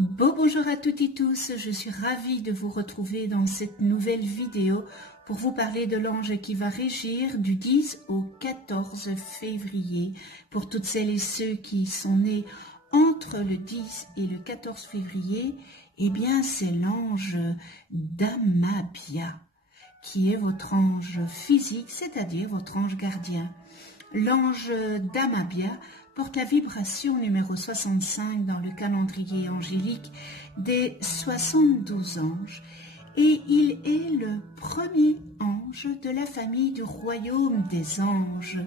Bonjour à toutes et tous, je suis ravie de vous retrouver dans cette nouvelle vidéo pour vous parler de l'ange qui va régir du 10 au 14 février. Pour toutes celles et ceux qui sont nés entre le 10 et le 14 février, eh bien c'est l'ange d'Amabia qui est votre ange physique, c'est-à-dire votre ange gardien. L'ange d'Amabia porte la vibration numéro 65 dans le calendrier angélique des 72 anges et il est le premier ange de la famille du royaume des anges.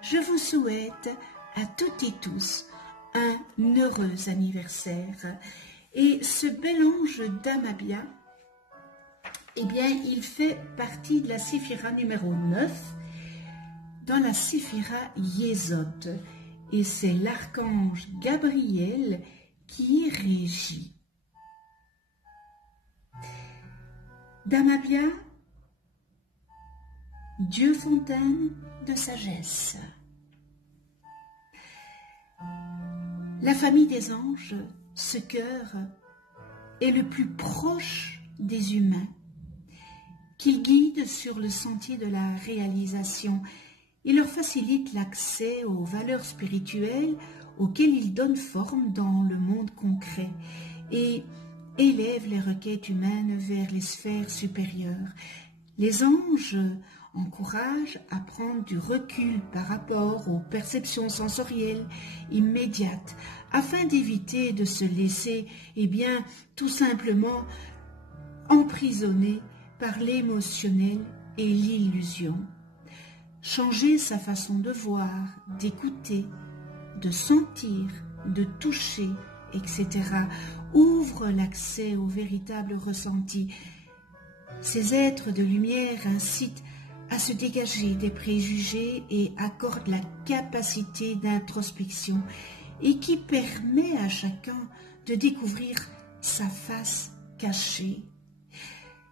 Je vous souhaite à toutes et tous un heureux anniversaire. Et ce bel ange d'Amabia, eh bien, il fait partie de la séphira numéro 9 dans la séphira Yesod. Et c'est l'archange Gabriel qui y régit. D'Amabia, Dieu fontaine de sagesse. La famille des anges, ce cœur, est le plus proche des humains, qu'il guide sur le sentier de la réalisation. Il leur facilite l'accès aux valeurs spirituelles auxquelles il donne forme dans le monde concret et élève les requêtes humaines vers les sphères supérieures. Les anges encouragent à prendre du recul par rapport aux perceptions sensorielles immédiates afin d'éviter de se laisser, tout simplement emprisonner par l'émotionnel et l'illusion. Changer sa façon de voir, d'écouter, de sentir, de toucher, etc. ouvre l'accès au véritable ressenti. Ces êtres de lumière incitent à se dégager des préjugés et accordent la capacité d'introspection et qui permet à chacun de découvrir sa face cachée.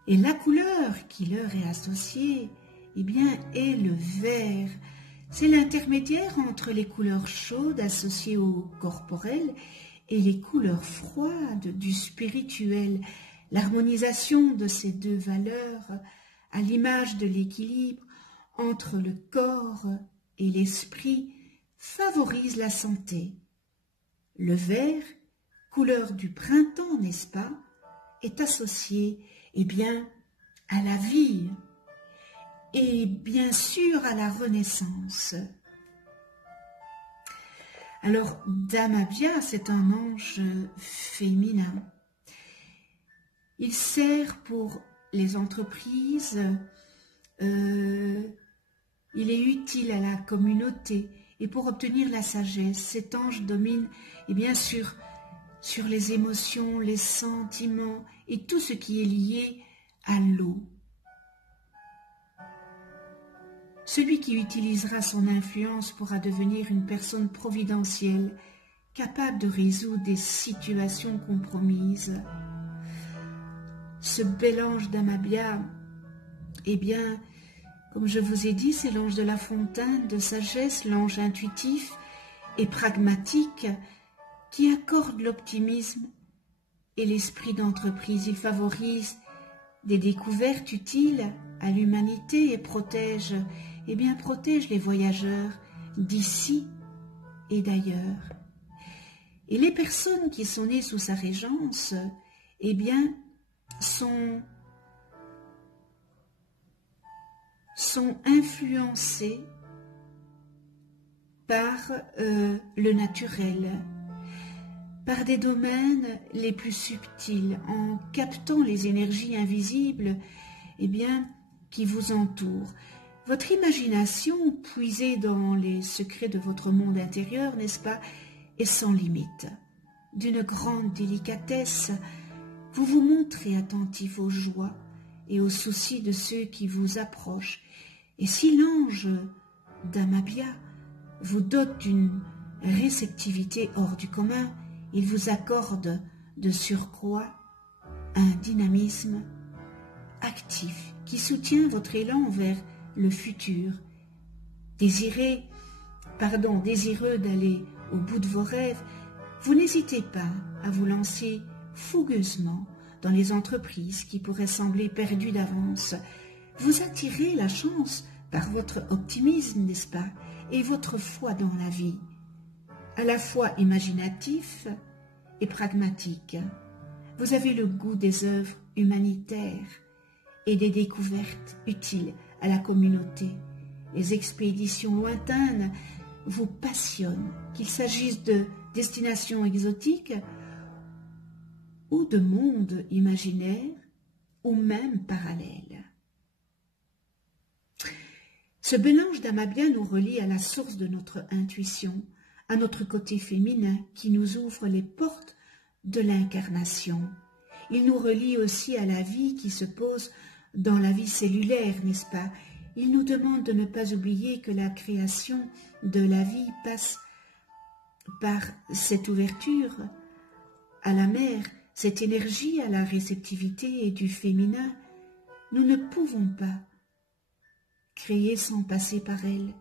Et la couleur qui leur est associée, est le vert. C'est l'intermédiaire entre les couleurs chaudes associées au corporel et les couleurs froides du spirituel. L'harmonisation de ces deux valeurs, à l'image de l'équilibre entre le corps et l'esprit, favorise la santé. Le vert, couleur du printemps, n'est-ce pas, est associé, à la vie, et bien sûr à la renaissance. Alors, d'Amabia, c'est un ange féminin. Il sert pour les entreprises, il est utile à la communauté et pour obtenir la sagesse. Cet ange domine sur les émotions, les sentiments et tout ce qui est lié à l'eau. Celui qui utilisera son influence pourra devenir une personne providentielle, capable de résoudre des situations compromises. Ce bel ange d'Amabia, comme je vous ai dit, c'est l'ange de la fontaine de sagesse, l'ange intuitif et pragmatique qui accorde l'optimisme et l'esprit d'entreprise. Il favorise des découvertes utiles à l'humanité et protège les voyageurs d'ici et d'ailleurs. Et les personnes qui sont nées sous sa régence, sont influencées par le naturel, par des domaines les plus subtils, en captant les énergies invisibles qui vous entourent. Votre imagination, puisée dans les secrets de votre monde intérieur, n'est-ce pas, est sans limite. D'une grande délicatesse, vous vous montrez attentif aux joies et aux soucis de ceux qui vous approchent. Et si l'ange d'Amabia vous dote d'une réceptivité hors du commun, il vous accorde de surcroît un dynamisme actif qui soutient votre élan vers le futur. Désireux d'aller au bout de vos rêves, Vous n'hésitez pas à vous lancer fougueusement dans les entreprises qui pourraient sembler perdues d'avance. Vous attirez la chance par votre optimisme, n'est-ce pas, et votre foi dans la vie, à la fois imaginatif et pragmatique. Vous avez le goût des œuvres humanitaires et des découvertes utiles à la communauté. Les expéditions lointaines vous passionnent, qu'il s'agisse de destinations exotiques ou de mondes imaginaires ou même parallèles. Ce mélange d'Amabia nous relie à la source de notre intuition, à notre côté féminin qui nous ouvre les portes de l'incarnation. Il nous relie aussi à la vie qui se pose dans la vie cellulaire, n'est-ce pas? Il nous demande de ne pas oublier que la création de la vie passe par cette ouverture à la mère, cette énergie à la réceptivité et du féminin. Nous ne pouvons pas créer sans passer par elle.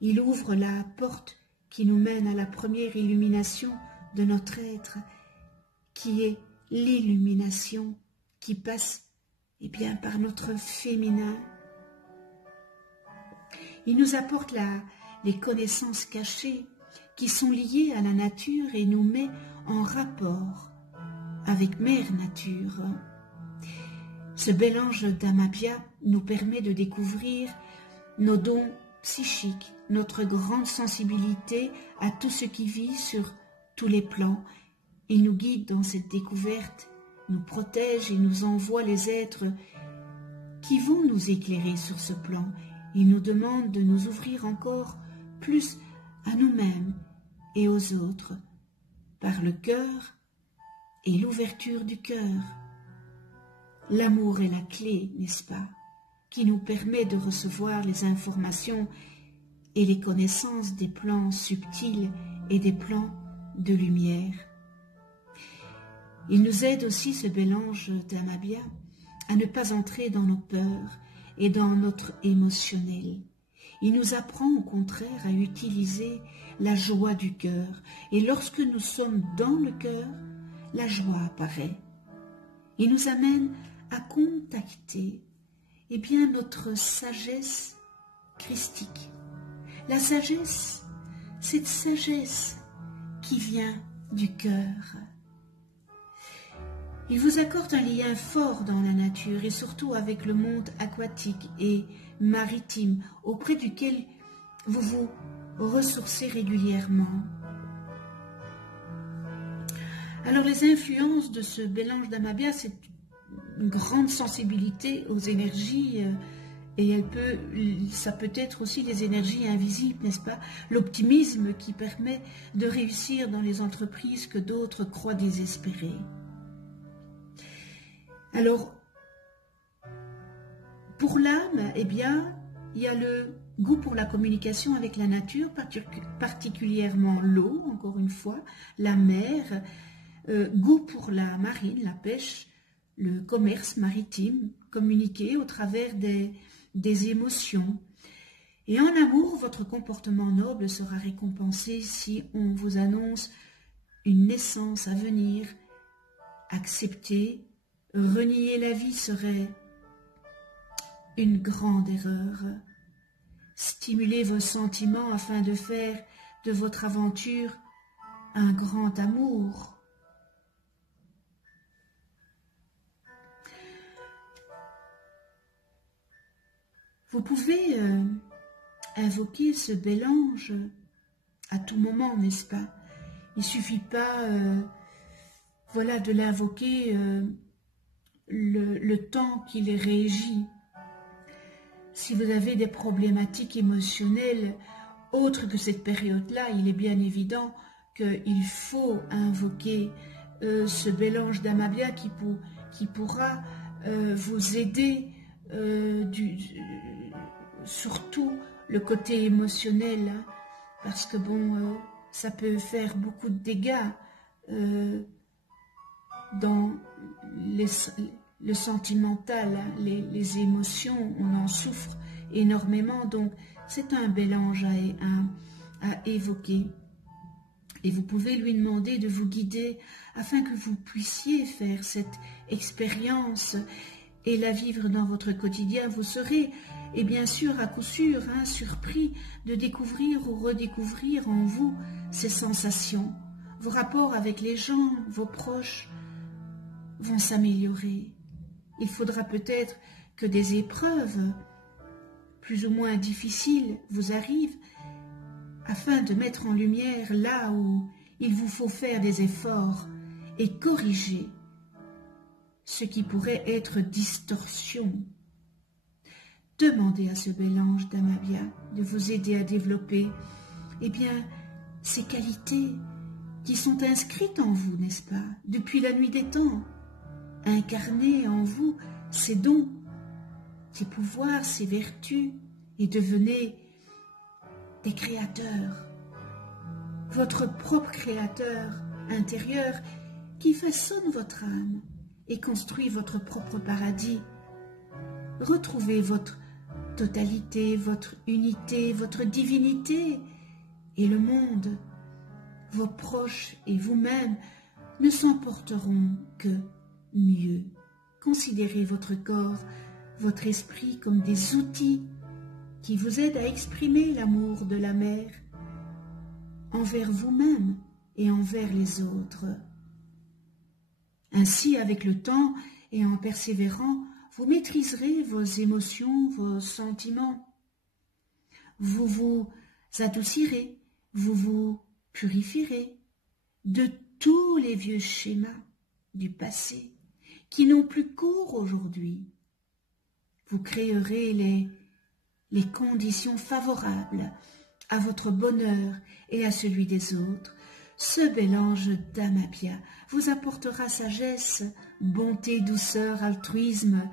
Il ouvre la porte qui nous mène à la première illumination de notre être, qui est l'illumination qui passe par notre féminin. Il nous apporte les connaissances cachées qui sont liées à la nature et nous met en rapport avec Mère Nature. Ce mélange d'Amabia nous permet de découvrir nos dons psychiques, notre grande sensibilité à tout ce qui vit sur tous les plans. Il nous guide dans cette découverte, nous protège et nous envoie les êtres qui vont nous éclairer sur ce plan. Il nous demande de nous ouvrir encore plus à nous-mêmes et aux autres, par le cœur et l'ouverture du cœur. L'amour est la clé, n'est-ce pas, qui nous permet de recevoir les informations et les connaissances des plans subtils et des plans de lumière. Il nous aide aussi, ce mélange d'Amabia, à ne pas entrer dans nos peurs et dans notre émotionnel. Il nous apprend au contraire à utiliser la joie du cœur. Et lorsque nous sommes dans le cœur, la joie apparaît. Il nous amène à contacter notre sagesse christique. La sagesse, cette sagesse qui vient du cœur. Il vous accorde un lien fort dans la nature et surtout avec le monde aquatique et maritime auprès duquel vous vous ressourcez régulièrement. Alors les influences de ce mélange d'Amabia, c'est une grande sensibilité aux énergies et ça peut être aussi les énergies invisibles, n'est-ce pas? L'optimisme qui permet de réussir dans les entreprises que d'autres croient désespérées. Alors, pour l'âme, il y a le goût pour la communication avec la nature, particulièrement l'eau, encore une fois, la mer, goût pour la marine, la pêche, le commerce maritime, communiquer au travers des émotions. Et en amour, votre comportement noble sera récompensé si on vous annonce une naissance à venir. Accepter, renier la vie serait une grande erreur. Stimulez vos sentiments afin de faire de votre aventure un grand amour. Vous pouvez invoquer ce mélange à tout moment, n'est-ce pas? Il ne suffit pas de l'invoquer le temps qu'il régit. Si vous avez des problématiques émotionnelles autres que cette période-là, il est bien évident qu'il faut invoquer ce mélange d'Amabia qui pourra vous aider, surtout le côté émotionnel, hein, parce que ça peut faire beaucoup de dégâts dans le sentimental, hein, les émotions, on en souffre énormément, donc c'est un mélange à évoquer. Et vous pouvez lui demander de vous guider afin que vous puissiez faire cette expérience et la vivre dans votre quotidien. Vous serez, et bien sûr, à coup sûr, surpris de découvrir ou redécouvrir en vous ces sensations. Vos rapports avec les gens, vos proches, vont s'améliorer. Il faudra peut-être que des épreuves plus ou moins difficiles vous arrivent afin de mettre en lumière là où il vous faut faire des efforts et corriger ce qui pourrait être distorsion. Demandez à ce bel ange d'Amabia de vous aider à développer ces qualités qui sont inscrites en vous, n'est-ce pas, depuis la nuit des temps. Incarnez en vous ces dons, ces pouvoirs, ces vertus, et devenez des créateurs, votre propre créateur intérieur qui façonne votre âme et construit votre propre paradis. Retrouvez votre totalité, votre unité, votre divinité, et le monde, vos proches et vous-même ne s'en porteront que mieux. Considérez votre corps, votre esprit comme des outils qui vous aident à exprimer l'amour de la mère envers vous-même et envers les autres. Ainsi, avec le temps et en persévérant, vous maîtriserez vos émotions, vos sentiments. Vous vous adoucirez, vous vous purifierez de tous les vieux schémas du passé qui n'ont plus cours aujourd'hui. Vous créerez les conditions favorables à votre bonheur et à celui des autres. Ce bel ange d'Amabia vous apportera sagesse, bonté, douceur, altruisme,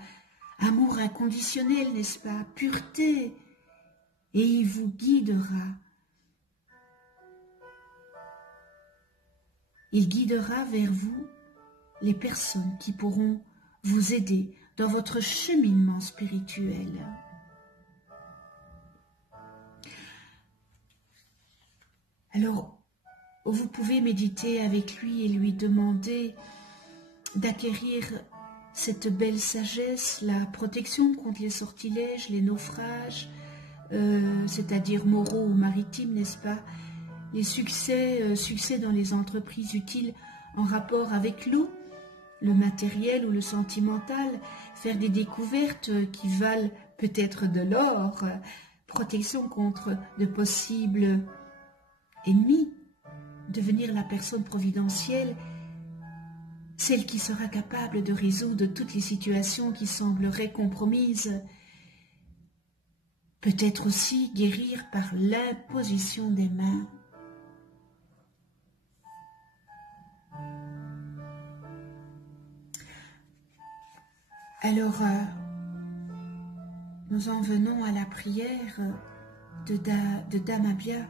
amour inconditionnel, n'est-ce pas, pureté, et il vous guidera. Il guidera vers vous les personnes qui pourront vous aider dans votre cheminement spirituel. Alors, vous pouvez méditer avec lui et lui demander d'acquérir cette belle sagesse, la protection contre les sortilèges, les naufrages, c'est-à-dire moraux ou maritimes, n'est-ce pas? Les succès dans les entreprises utiles en rapport avec l'eau, le matériel ou le sentimental, faire des découvertes qui valent peut-être de l'or, protection contre de possibles ennemis, devenir la personne providentielle, celle qui sera capable de résoudre toutes les situations qui sembleraient compromises, peut-être aussi guérir par l'imposition des mains. Alors, nous en venons à la prière de Damabia.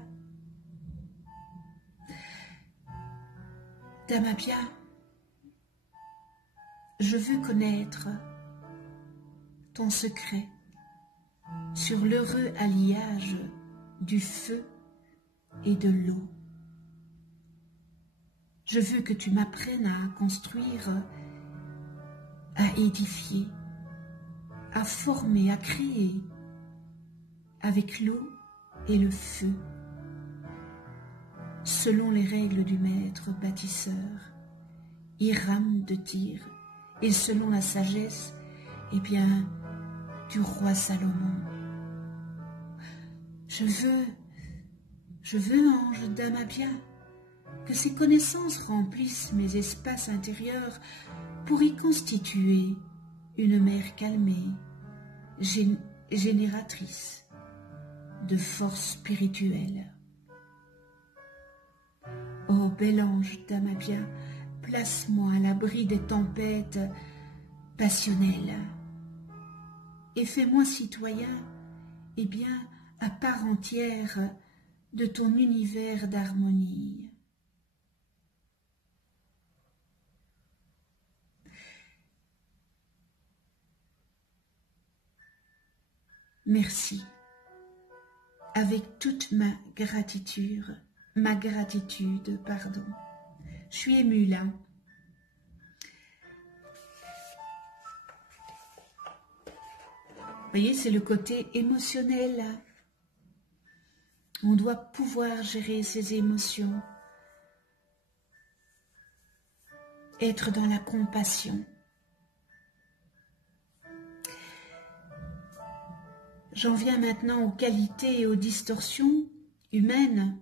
Damabia, je veux connaître ton secret sur l'heureux alliage du feu et de l'eau. Je veux que tu m'apprennes à construire, à édifier, à former, à créer avec l'eau et le feu, selon les règles du maître bâtisseur, Hiram de Tyr, et selon la sagesse, du roi Salomon. Je veux, ange d'Amabia, que ces connaissances remplissent mes espaces intérieurs pour y constituer une mère calmée, génératrice de force spirituelle. Ô bel ange d'Amabia, place-moi à l'abri des tempêtes passionnelles et fais-moi citoyen, à part entière de ton univers d'harmonie. Merci, avec toute ma gratitude, ma gratitude, pardon. Je suis émue là. Vous voyez, c'est le côté émotionnel. On doit pouvoir gérer ses émotions. Être dans la compassion. J'en viens maintenant aux qualités et aux distorsions humaines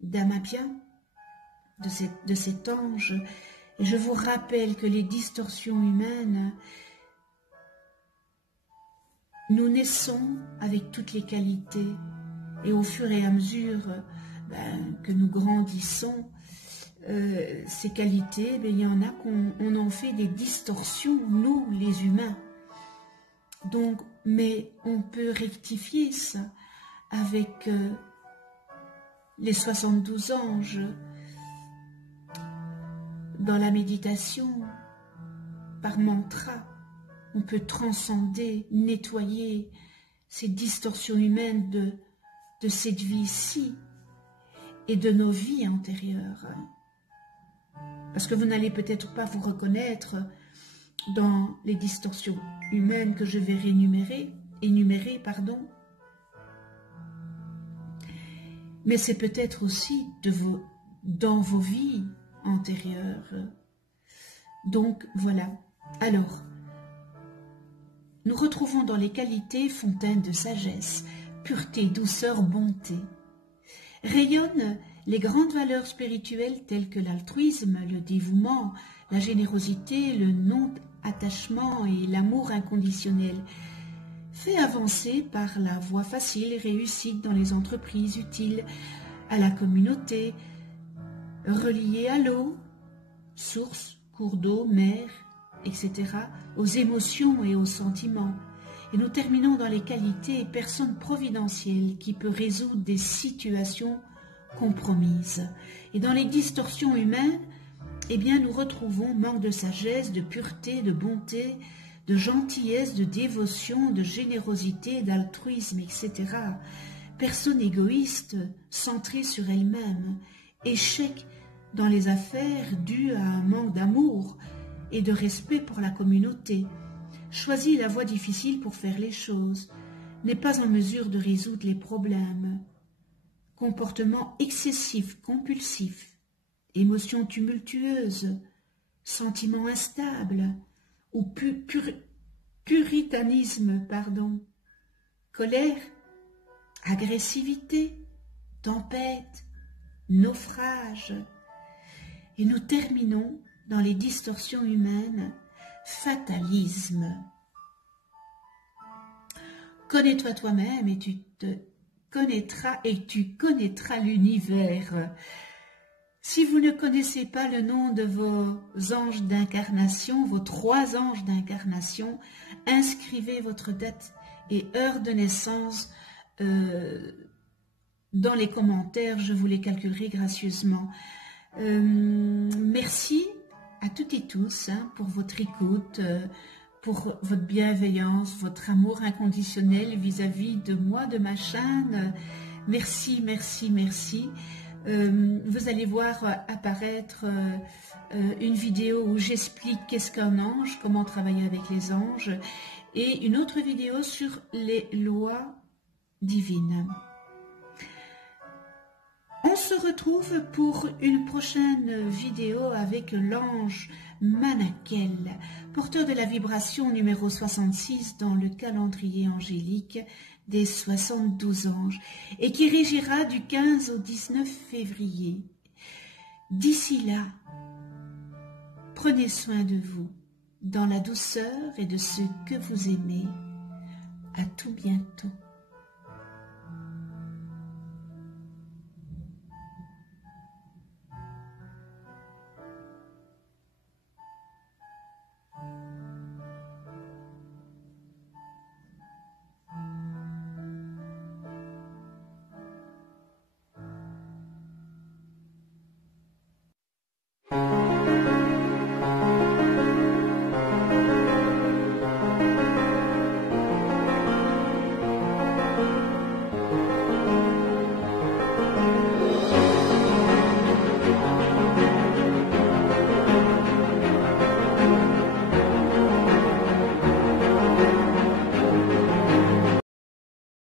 d'Amapia, de cet ange. Et je vous rappelle que les distorsions humaines, nous naissons avec toutes les qualités. Et au fur et à mesure que nous grandissons, ces qualités, il y en a qu'on en fait des distorsions, nous les humains. Donc, mais on peut rectifier ça avec les 72 anges dans la méditation, par mantra. On peut transcender, nettoyer ces distorsions humaines de cette vie-ci et de nos vies antérieures. Parce que vous n'allez peut-être pas vous reconnaître dans les distorsions humaines que je vais énumérer, mais c'est peut-être aussi dans vos vies antérieures. Donc voilà. Alors, nous retrouvons dans les qualités fontaine de sagesse, pureté, douceur, bonté. Rayonnent les grandes valeurs spirituelles telles que l'altruisme, le dévouement, la générosité, le non-attachement et l'amour inconditionnel, fait avancer par la voie facile et réussite dans les entreprises utiles à la communauté, reliées à l'eau, source, cours d'eau, mer, etc., aux émotions et aux sentiments. Et nous terminons dans les qualités et personnes providentielles qui peuvent résoudre des situations compromises. Et dans les distorsions humaines, nous retrouvons manque de sagesse, de pureté, de bonté, de gentillesse, de dévotion, de générosité, d'altruisme, etc. Personnes égoïstes, centrées sur elles-mêmes, échec dans les affaires dus à un manque d'amour et de respect pour la communauté, choisit la voie difficile pour faire les choses, n'est pas en mesure de résoudre les problèmes, comportement excessif, compulsif, émotions tumultueuses, sentiments instables ou puritanisme, colère, agressivité, tempête, naufrage. Et nous terminons dans les distorsions humaines, fatalisme. Connais-toi toi-même et tu connaîtras l'univers. Si vous ne connaissez pas le nom de vos anges d'incarnation, vos 3 anges d'incarnation, inscrivez votre date et heure de naissance dans les commentaires, je vous les calculerai gracieusement. Merci à toutes et tous pour votre écoute, pour votre bienveillance, votre amour inconditionnel vis-à-vis de moi, de ma chaîne. Merci, merci, merci. Vous allez voir apparaître une vidéo où j'explique qu'est-ce qu'un ange, comment travailler avec les anges, et une autre vidéo sur les lois divines. On se retrouve pour une prochaine vidéo avec l'ange Manakel, porteur de la vibration numéro 66 dans le calendrier angélique des 72 anges et qui régira du 15 au 19 février. D'ici là, prenez soin de vous dans la douceur et de ceux que vous aimez. À tout bientôt.